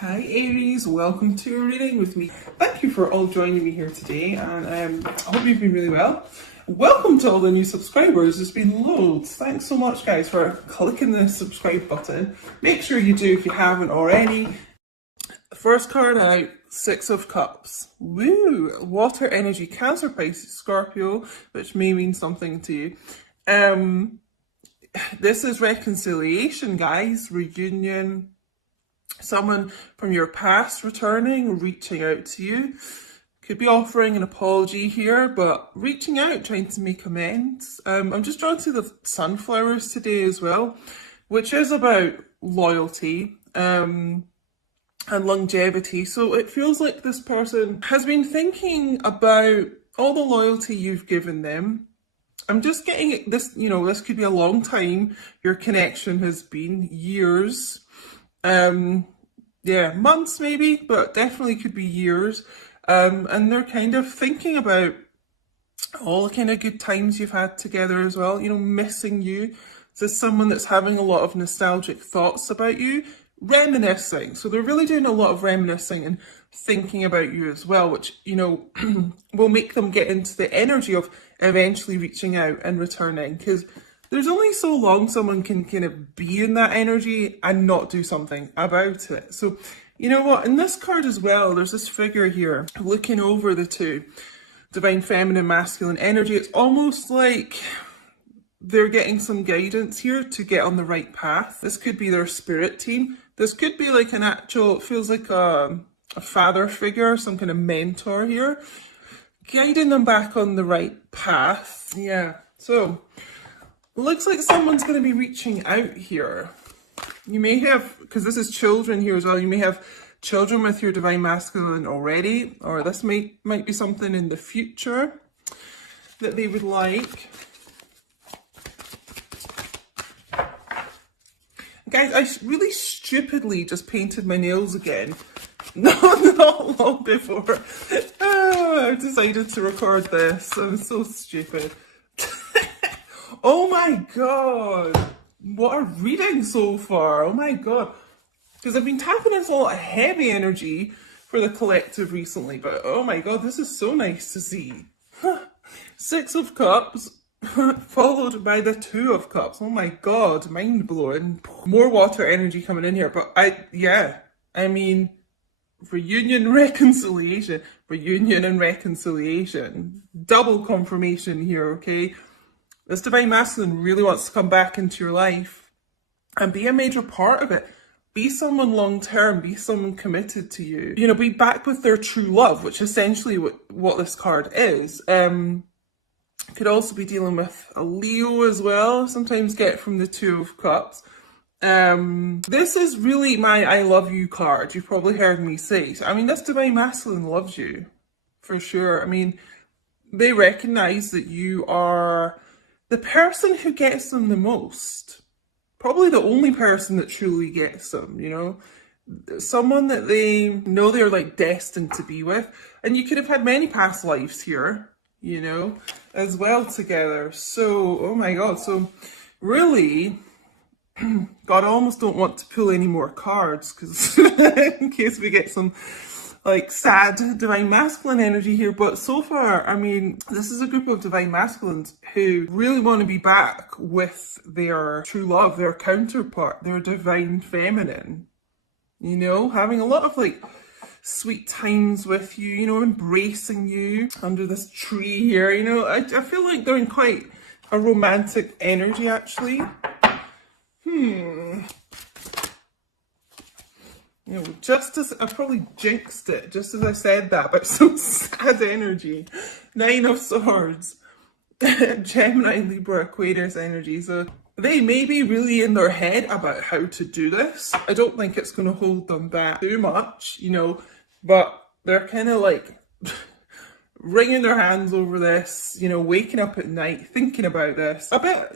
Hi Aries, welcome to your reading with me. Thank you for all joining me here today, and I hope you've been really well. Welcome to all the new subscribers. There's been loads. Thanks so much guys for clicking the subscribe button. Make sure you do if you haven't already. First card out, Six of Cups. Woo! Water energy, Cancer, Pisces, Scorpio, which may mean something to you. This is reconciliation, guys. Reunion. Someone from your past returning, reaching out to you. Could be offering an apology here, but reaching out, trying to make amends. I'm just drawn to the sunflowers today as well, which is about loyalty and longevity. So it feels like this person has been thinking about all the loyalty you've given them. I'm just getting this, this could be a long time. Your connection has been years. Yeah, months maybe, but definitely could be years. And they're kind of thinking about all the kind of good times you've had together as well, missing you. This is someone that's having a lot of nostalgic thoughts about you, reminiscing. So they're really doing a lot of reminiscing and thinking about you as well, which, will make them get into the energy of eventually reaching out and returning, because there's only so long someone can kind of be in that energy and not do something about it. So, you know what? In this card as well, there's this figure here looking over the two. Divine feminine, masculine energy. It's almost like they're getting some guidance here to get on the right path. This could be their spirit team. This could be like an actual, it feels like a father figure, some kind of mentor here, guiding them back on the right path. Yeah, so looks like someone's going to be reaching out here. You may have, because this is children here as well, you may have children with your divine masculine already, or this might be something in the future that they would like. Guys, I really stupidly just painted my nails again. Not long before I decided to record this. I'm so stupid. Oh my god, what a reading so far. Oh my god, because I've been tapping into a lot of heavy energy for the collective recently, but oh my god, this is so nice to see. Six of Cups followed by the Two of Cups. Oh my god, mind blowing. More water energy coming in here, but I mean, reunion, reconciliation, reunion and reconciliation. Double confirmation here, okay? This divine masculine really wants to come back into your life and be a major part of it. Be someone long-term, be someone committed to you. Be back with their true love, which is essentially what this card is. Could also be dealing with a Leo as well, sometimes get from the Two of Cups. This is really my I love you card. You've probably heard me say. I mean, this divine masculine loves you, for sure. I mean, they recognize that you are the person who gets them the most. Probably the only person that truly gets them, Someone that they know they're like destined to be with. And you could have had many past lives here, as well together. So, oh my god. So really, God, I almost don't want to pull any more cards because in case we get some like sad divine masculine energy here, but so far, I mean, this is a group of divine masculines who really want to be back with their true love, their counterpart, their divine feminine, having a lot of like sweet times with you, embracing you under this tree here, I feel like they're in quite a romantic energy actually. Just as I probably jinxed it, just as I said that, but some sad energy. Nine of Swords, Gemini, Libra, Aquarius energy. So they may be really in their head about how to do this. I don't think it's going to hold them back too much, but they're kind of like wringing their hands over this, waking up at night, thinking about this. A bit,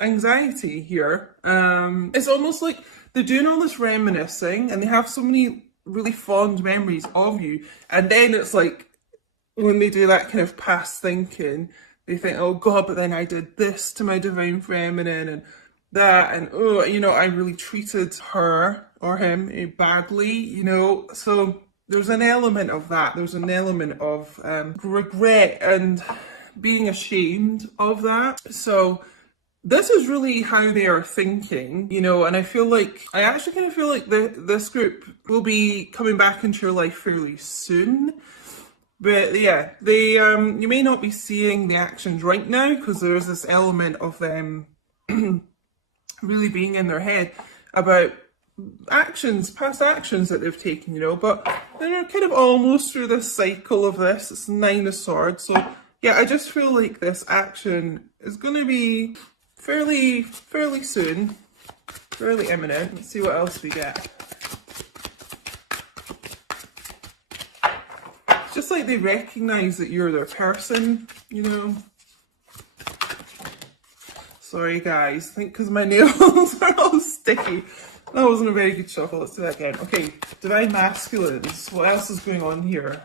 anxiety here. It's almost like they're doing all this reminiscing and they have so many really fond memories of you. And then it's like, when they do that kind of past thinking, they think, oh God, but then I did this to my divine feminine and that, and oh, I really treated her or him badly, you know, so there's an element of that. There's an element of regret and being ashamed of that. So this is really how they are thinking, you know, and I actually kind of feel like this group will be coming back into your life fairly soon. But yeah, they you may not be seeing the actions right now because there is this element of them really being in their head about past actions that they've taken, you know, but they're kind of almost through this cycle of this. It's 9 of Swords. So yeah, I just feel like this action is going to be fairly soon, fairly imminent. Let's see what else we get. Just like they recognise that you're their person, you know. Sorry guys, I think because my nails are all sticky. That wasn't a very good shuffle. Let's do that again. Okay, Divine Masculines. What else is going on here?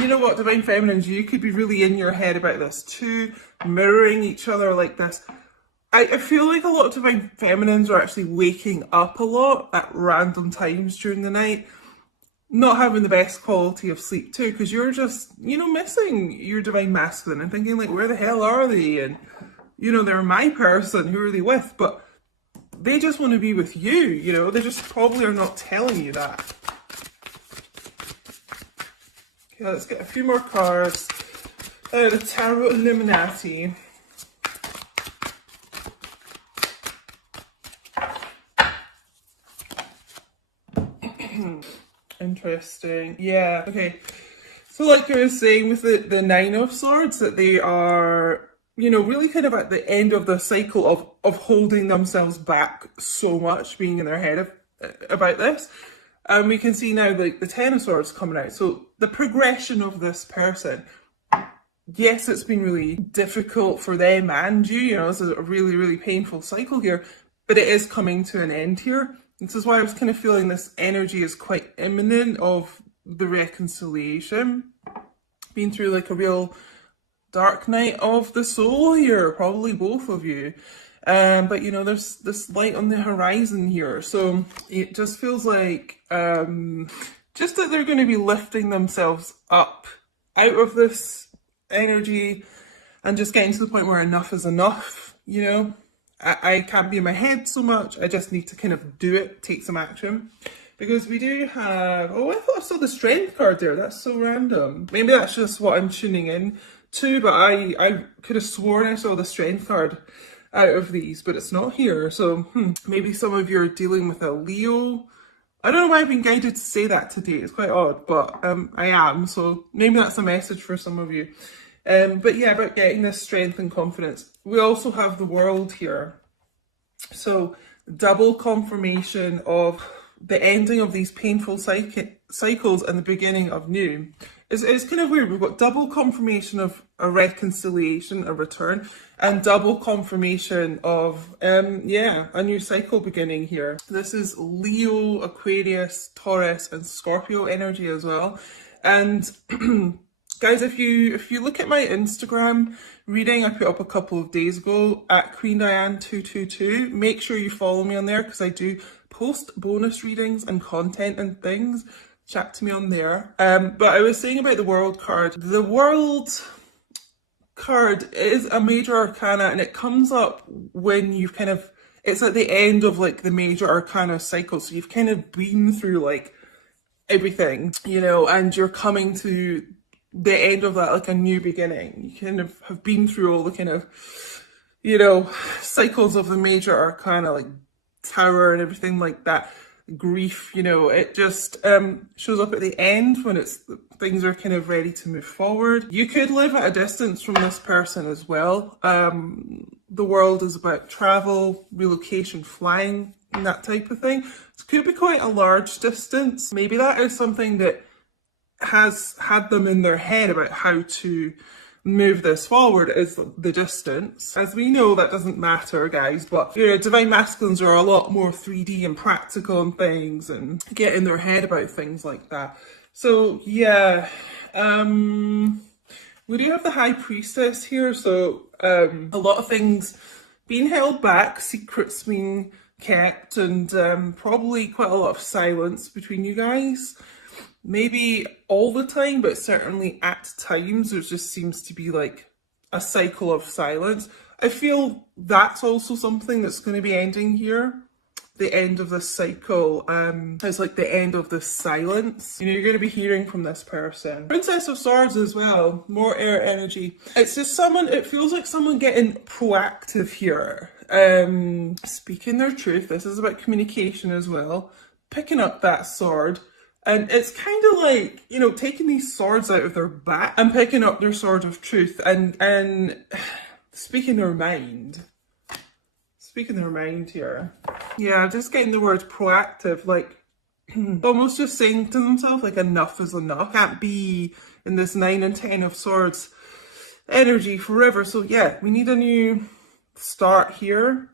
You know what, Divine Feminines, you could be really in your head about this too, mirroring each other like this. I feel like a lot of Divine Feminines are actually waking up a lot at random times during the night, not having the best quality of sleep too, because you're just, you know, missing your Divine Masculine and thinking like, where the hell are they? And, you know, they're my person, who are they with? But they just want to be with you, you know, they just probably are not telling you that. Okay, let's get a few more cards. The Taro Illuminati. Interesting. Yeah, okay. So like I was saying with the 9 of Swords, that they are, you know, really kind of at the end of the cycle of holding themselves back so much, being in their head about this. And we can see now like the 10 of Swords coming out. So the progression of this person, yes, it's been really difficult for them and you know, it's a really painful cycle here, but it is coming to an end here. This is why I was kind of feeling this energy is quite imminent of the reconciliation. Been through like a real dark night of the soul here, probably both of you. But you know, there's this light on the horizon here. So it just feels like just that they're going to be lifting themselves up out of this energy and just getting to the point where enough is enough, you know. I can't be in my head so much. I just need to kind of do it, take some action. Because we do have, oh, I thought I saw the Strength card there. That's so random. Maybe that's just what I'm tuning in to, but I could have sworn I saw the Strength card out of these, but it's not here. So maybe some of you are dealing with a Leo. I don't know why I've been guided to say that today. It's quite odd, but I am. So maybe that's a message for some of you. But yeah, about getting this strength and confidence. We also have the World here. So double confirmation of the ending of these painful cycles and the beginning of new. It's kind of weird. We've got double confirmation of a reconciliation, a return, and double confirmation of, yeah, a new cycle beginning here. This is Leo, Aquarius, Taurus, and Scorpio energy as well. And guys, if you look at my Instagram reading I put up a couple of days ago at Queen Diane 222, make sure you follow me on there because I do post bonus readings and content and things. Chat to me on there. But I was saying about the World card. The World card is a major arcana and it comes up when you've kind of, it's at the end of like the major arcana cycle. So you've kind of been through like everything, you know, and you're coming to the end of that, like a new beginning. You kind of have been through all the kind of, you know, cycles of the major arcana, like Tower and everything like that. Grief, you know, it just shows up at the end when things are kind of ready to move forward. You could live at a distance from this person as well. The World is about travel, relocation, flying, and that type of thing. It could be quite a large distance. Maybe that is something that has had them in their head about how to move this forward, is the distance. As we know, that doesn't matter, guys, but you know, Divine Masculines are a lot more 3D and practical and things and get in their head about things like that. So yeah, we do have the High Priestess here, so a lot of things being held back, secrets being kept, and probably quite a lot of silence between you guys. Maybe all the time, but certainly at times there just seems to be like a cycle of silence. I feel that's also something that's going to be ending here. The end of this cycle is like the end of this silence. You know, you're going to be hearing from this person. Princess of Swords as well, more air energy. It's just someone, it feels like someone getting proactive here. Speaking their truth. This is about communication as well. Picking up that sword. And it's kind of like, you know, taking these swords out of their back and picking up their sword of truth and speaking their mind. Speaking their mind here. Yeah, just getting the word proactive, like almost just saying to themselves, like, enough is enough. Can't be in this 9 and 10 of Swords energy forever. So yeah, we need a new start here.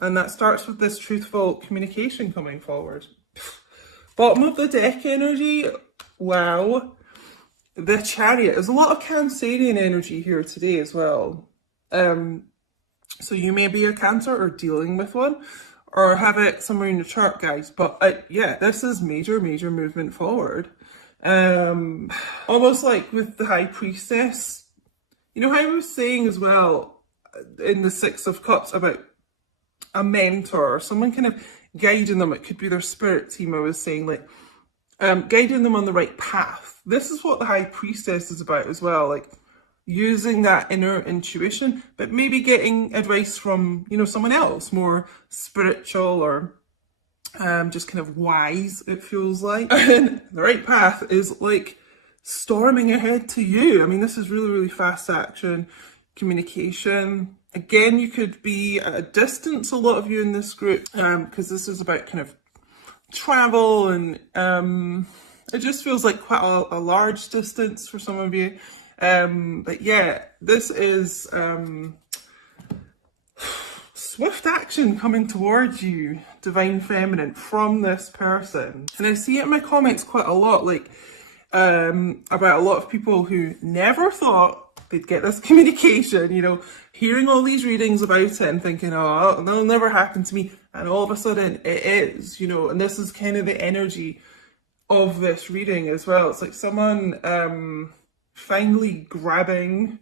And that starts with this truthful communication coming forward. Bottom of the deck energy, wow. The Chariot. There's a lot of Cancerian energy here today as well. So you may be a Cancer or dealing with one, or have it somewhere in your chart, guys. But yeah, this is major movement forward. Almost like with the High Priestess. You know how I was saying as well in the Six of Cups about a mentor or someone kind of guiding them. It could be their spirit team. I was saying, like, guiding them on the right path. This is what the High Priestess is about as well, like using that inner intuition, but maybe getting advice from, you know, someone else, more spiritual or just kind of wise, it feels like. And the right path is like storming ahead to you. I mean, this is really fast action, communication. Again, you could be at a distance, a lot of you in this group, because this is about kind of travel, and it just feels like quite a large distance for some of you. But yeah, this is swift action coming towards you, Divine Feminine, from this person. And I see it in my comments quite a lot, like about a lot of people who never thought they'd get this communication, you know, hearing all these readings about it and thinking, oh, that'll never happen to me. And all of a sudden it is, you know, and this is kind of the energy of this reading as well. It's like someone finally grabbing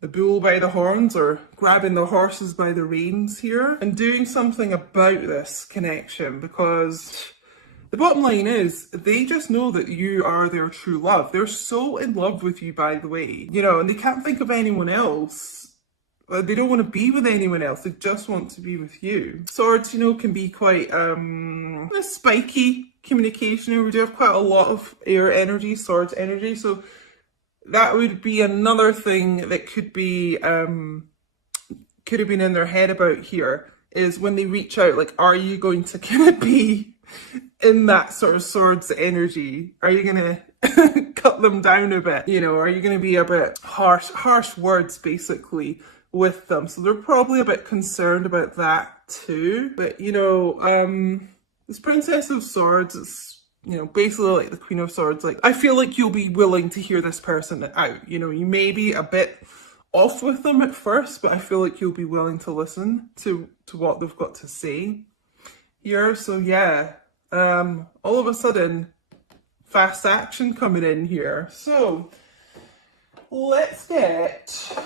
the bull by the horns, or grabbing the horses by the reins here, and doing something about this connection, because the bottom line is they just know that you are their true love. They're so in love with you, by the way, you know, and they can't think of anyone else. They don't want to be with anyone else. They just want to be with you. Swords, you know, can be quite a spiky communication. We do have quite a lot of air energy, swords energy. So that would be another thing that could be could have been in their head about here, is when they reach out, like, are you going to kind of be in that sort of swords energy? Are you going to cut them down a bit? You know, are you going to be a bit harsh words basically with them? So they're probably a bit concerned about that too. But you know, this Princess of Swords is, you know, basically like the Queen of Swords. Like, I feel like you'll be willing to hear this person out. You know, you may be a bit off with them at first, but I feel like you'll be willing to listen to what they've got to say here. So yeah, all of a sudden, fast action coming in here. So let's get,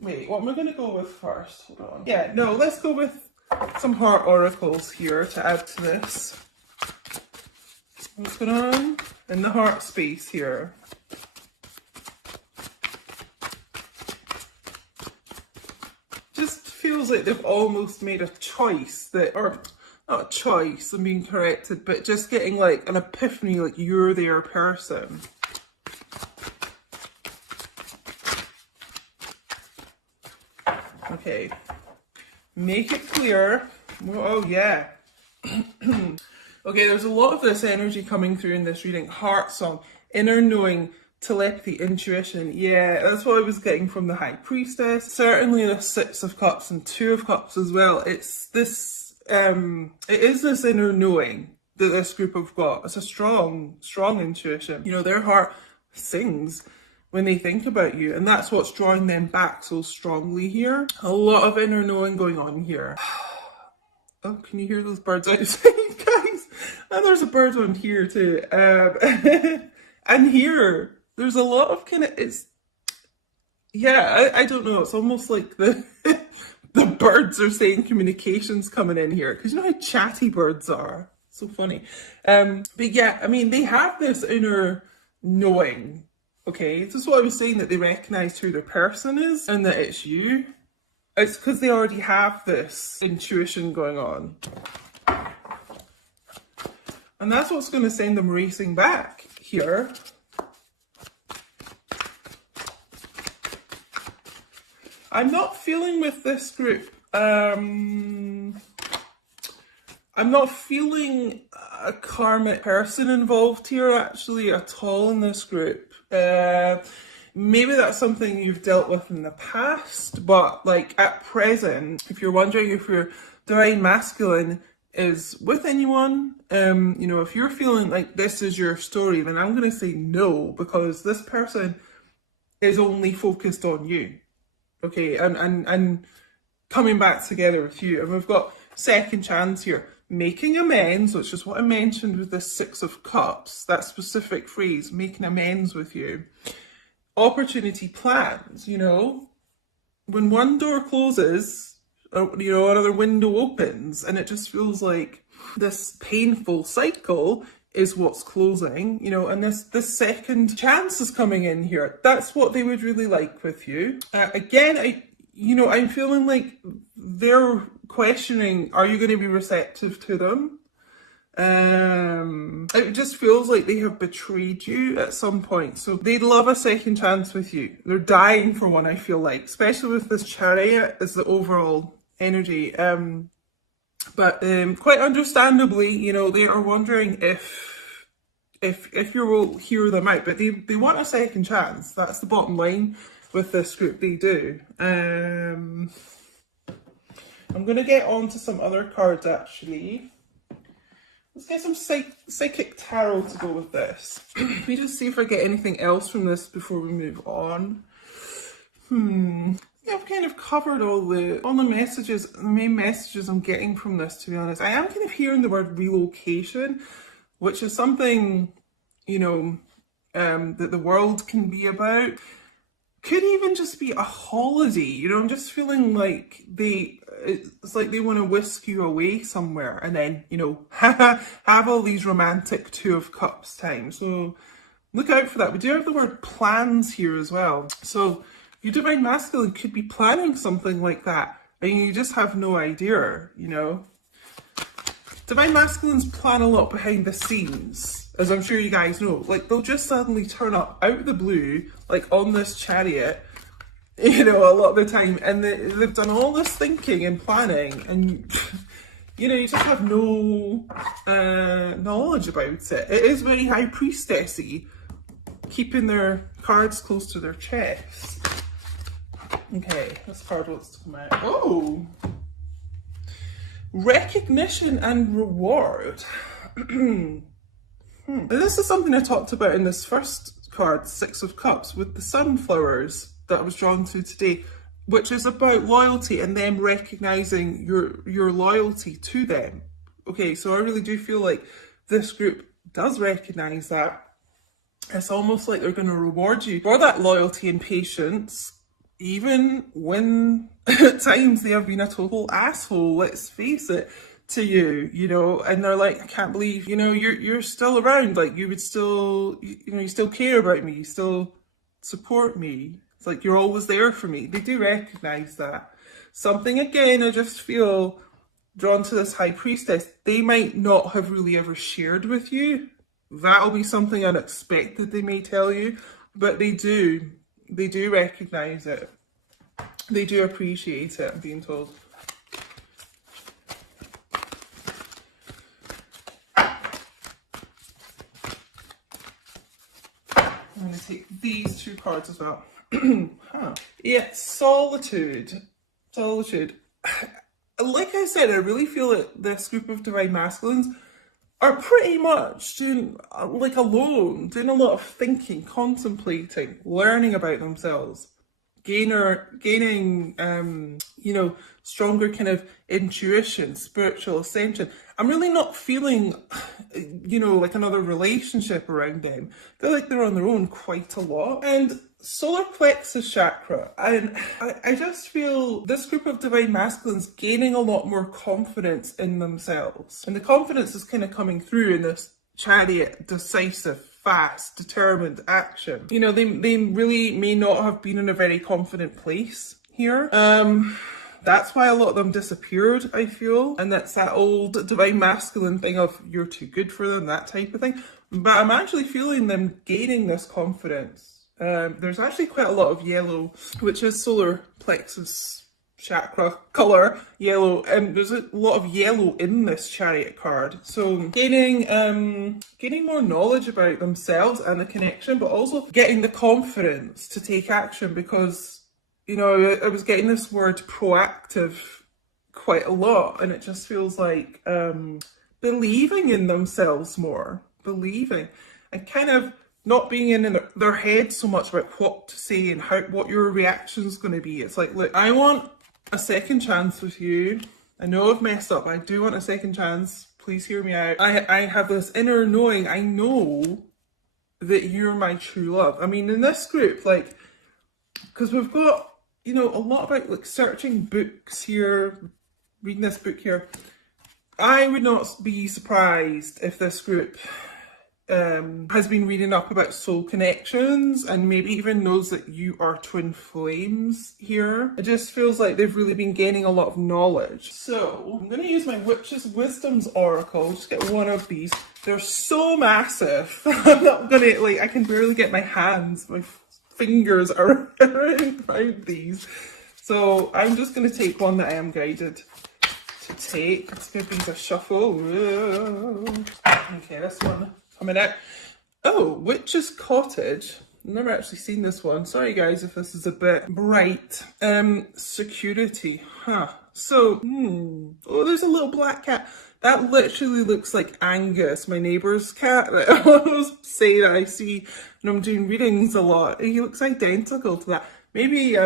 wait, what am I going to go with first? Hold on. Yeah, no, let's go with some heart oracles here to add to this. What's going on in the heart space here? Just feels like they've almost made a choice that, or not a choice, I'm being corrected, but just getting like an epiphany, like you're their person. Okay, make it clear. Oh yeah. Okay, there's a lot of this energy coming through in this reading. Heart song, inner knowing, telepathy, intuition. Yeah, that's what I was getting from the High Priestess. Certainly the Six of Cups and Two of Cups as well. It's this, it is this inner knowing that this group have got. It's a strong intuition. You know, their heart sings when they think about you, and that's what's drawing them back so strongly here. A lot of inner knowing going on here. Oh, can you hear those birds outside, guys? And there's a bird on here too. And here, there's a lot of kind of, I don't know, it's almost like the the birds are saying communication's coming in here. Because you know how chatty birds are? So funny. But yeah, I mean, they have this inner knowing, okay? This is what I was saying, that they recognise who their person is and that it's you. It's because they already have this intuition going on. And that's what's going to send them racing back here. I'm not feeling with this group, I'm not feeling a karmic person involved here actually at all in this group. Maybe that's something you've dealt with in the past, but like at present, if you're wondering if your divine masculine is with anyone, you know, if you're feeling like this is your story, then I'm going to say no, because this person is only focused on you, okay, and coming back together with you. And we've got second chance here, making amends, which is what I mentioned with this Six of Cups, that specific phrase, making amends with you. Opportunity plans, you know, when one door closes, you know, another window opens, and it just feels like this painful cycle is what's closing, you know, and this second chance is coming in here. That's what they would really like with you. Again, I'm feeling like they're questioning, are you going to be receptive to them? It just feels like they have betrayed you at some point. So they'd love a second chance with you. They're dying for one, I feel like, especially with this Chariot as the overall energy. But quite understandably, you know, they are wondering if you will hear them out. But they want a second chance. That's the bottom line with this group. They do. I'm going to get on to some other cards actually. Let's get some psychic tarot to go with this. Let me just see if I get anything else from this before we move on. Yeah, I've kind of covered all the messages, the main messages I'm getting from this, to be honest. I am kind of hearing the word relocation, which is something, you know, that the world can be about. Could even just be a holiday, you know. I'm just feeling like it's like they want to whisk you away somewhere and then, you know, have all these romantic Two of Cups time. So look out for that. We do have the word plans here as well. So your divine masculine could be planning something like that and you just have no idea, you know. Divine masculines plan a lot behind the scenes, as I'm sure you guys know. Like, they'll just suddenly turn up out of the blue, like on this Chariot, you know, a lot of the time, and they've done all this thinking and planning, and you know, you just have no knowledge about it. It is very High Priestessy, keeping their cards close to their chest. Okay, this card wants to come out. Oh! Recognition and reward. This is something I talked about in this first card, Six of Cups, with the sunflowers that I was drawn to today, which is about loyalty and them recognizing your loyalty to them. Okay, so I really do feel like this group does recognize that. It's almost like they're going to reward you for that loyalty and patience, even when at times they have been a total asshole, let's face it, to you, you know, and they're like, I can't believe, you know, you're still around, like you would still, you know, you still care about me, you still support me. It's like you're always there for me. They do recognize that. Something, again, I just feel drawn to this High Priestess. They might not have really ever shared with you. That'll be something unexpected they may tell you, but they do recognize it. They do appreciate it, I'm being told. I'm going to take these two cards as well. Yeah, solitude. Solitude. Like I said, I really feel that this group of divine masculines are pretty much doing, like, alone, doing a lot of thinking, contemplating, learning about themselves. gaining, you know, stronger kind of intuition, spiritual ascension. I'm really not feeling, you know, like another relationship around them. I feel like they're on their own quite a lot. And solar plexus chakra, and I just feel this group of divine masculines gaining a lot more confidence in themselves. And the confidence is kind of coming through in this Chariot, decisive, fast, determined action. You know, they really may not have been in a very confident place here. That's why a lot of them disappeared, I feel. And that's that old divine masculine thing of you're too good for them, that type of thing. But I'm actually feeling them gaining this confidence. There's actually quite a lot of yellow, which is solar plexus chakra color, yellow, and there's a lot of yellow in this Chariot card. So gaining more knowledge about themselves and the connection, but also getting the confidence to take action, because, you know, I was getting this word proactive quite a lot, and it just feels like believing in themselves more, believing, and kind of not being in their head so much about what to say and what your reaction's going to be. It's like, look, I want a second chance with you. I know I've messed up. I do want a second chance. Please hear me out. I have this inner knowing. I know that you're my true love. I mean, in this group, like, because we've got, you know, a lot about like searching books here, reading this book here. I would not be surprised if this group has been reading up about soul connections and maybe even knows that you are twin flames here. It just feels like they've really been gaining a lot of knowledge. So I'm going to use my Witch's Wisdom's Oracle. Just get one of these. They're so massive. I'm not going to, like, I can barely get my hands, my fingers around these. So I'm just going to take one that I am guided to take. Let's give these a shuffle. Okay, this one coming out. Oh, Witch's Cottage. I've never actually seen this one. Sorry guys if this is a bit bright. Security. Huh. So, oh, there's a little black cat. That literally looks like Angus, my neighbour's cat that I always say that I see when I'm doing readings a lot. He looks identical to that. Maybe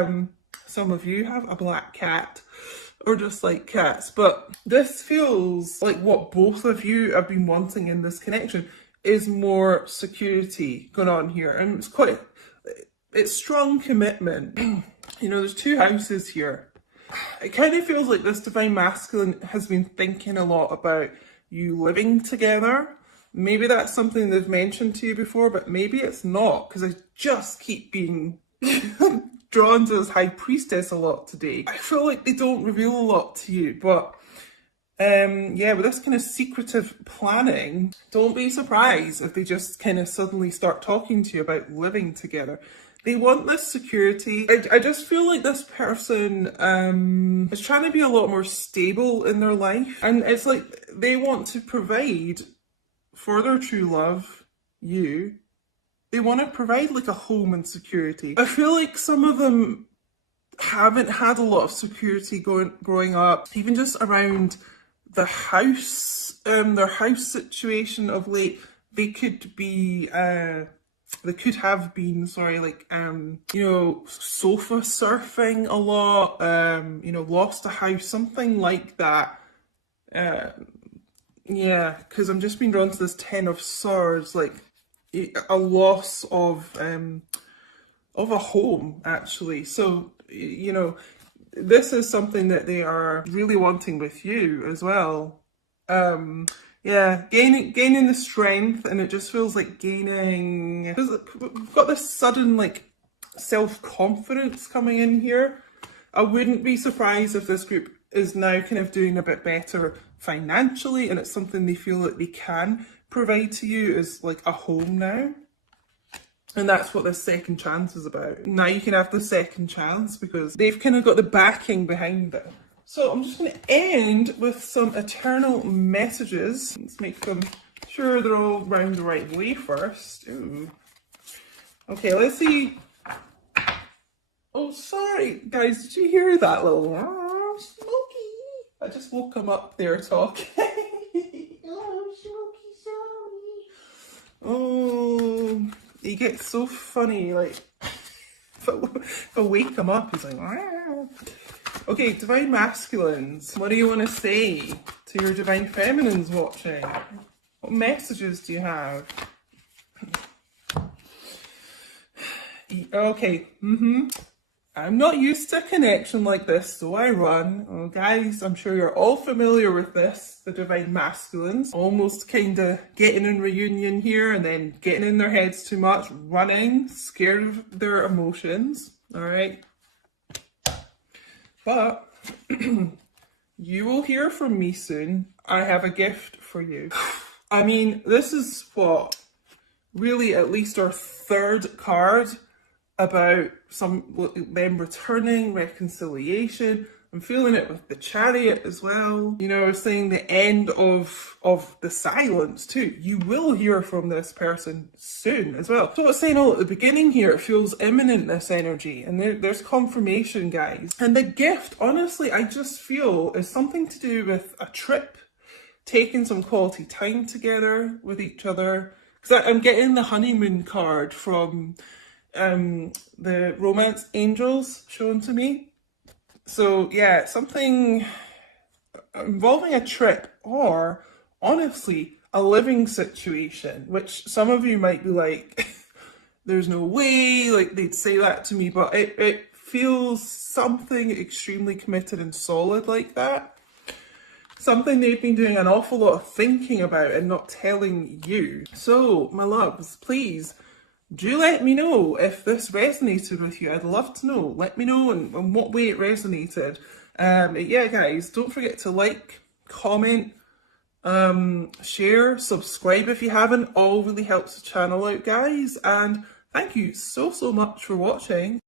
some of you have a black cat or just like cats, but this feels like what both of you have been wanting in this connection is more security going on here. And it's strong commitment. You know, there's two houses here. It kind of feels like this divine masculine has been thinking a lot about you living together. Maybe that's something they've mentioned to you before, but maybe it's not, because I just keep being drawn to this High Priestess a lot today. I feel like they don't reveal a lot to you, but yeah, with this kind of secretive planning, don't be surprised if they just kind of suddenly start talking to you about living together. They want this security. I just feel like this person is trying to be a lot more stable in their life. And it's like they want to provide for their true love, you. They want to provide like a home and security. I feel like some of them haven't had a lot of security growing up, even just around the house, their house situation of late. They could be, they could have been, sorry, like, you know, sofa surfing a lot, you know, lost a house, something like that. Yeah, because I'm just being drawn to this Ten of Swords, like a loss of a home, actually. So, you know, this is something that they are really wanting with you as well. Yeah, gaining the strength, and it just feels like gaining, we've got this sudden like self-confidence coming in here. I wouldn't be surprised if this group is now kind of doing a bit better financially, and it's something they feel that they can provide to you as like a home now. And that's what this second chance is about. Now you can have the second chance because they've kind of got the backing behind it. So I'm just going to end with some eternal messages. Let's make them sure they're all round the right way first. Ooh. Okay, let's see. Oh, sorry, guys. Did you hear that little Smokey? I just woke him up there talking. Oh, Smokey, sorry. Oh, he gets so funny, like. If I wake him up, he's like, "Meow." Okay, divine masculines. What do you want to say to your divine feminines watching? What messages do you have? Okay, I'm not used to a connection like this, so I run. Oh, guys, I'm sure you're all familiar with this, the divine masculines. Almost kind of getting in reunion here and then getting in their heads too much, running, scared of their emotions, all right? But you will hear from me soon. I have a gift for you. I mean, this is what, really at least our third card about them returning, reconciliation. I'm feeling it with the Chariot as well. You know, I was saying the end of the silence too. You will hear from this person soon as well. So I was saying all at the beginning here, it feels imminent, this energy, and there's confirmation, guys. And the gift, honestly, I just feel is something to do with a trip, taking some quality time together with each other. Because I'm getting the honeymoon card from the romance angels shown to me. So yeah, something involving a trip or honestly a living situation, which some of you might be like, there's no way, like they'd say that to me, but it feels something extremely committed and solid like that. Something they've been doing an awful lot of thinking about and not telling you. So, my loves, please do let me know if this resonated with you. I'd love to know. Let me know in what way it resonated. Yeah, guys, don't forget to like, comment, share, subscribe if you haven't. All really helps the channel out, guys. And thank you so much for watching.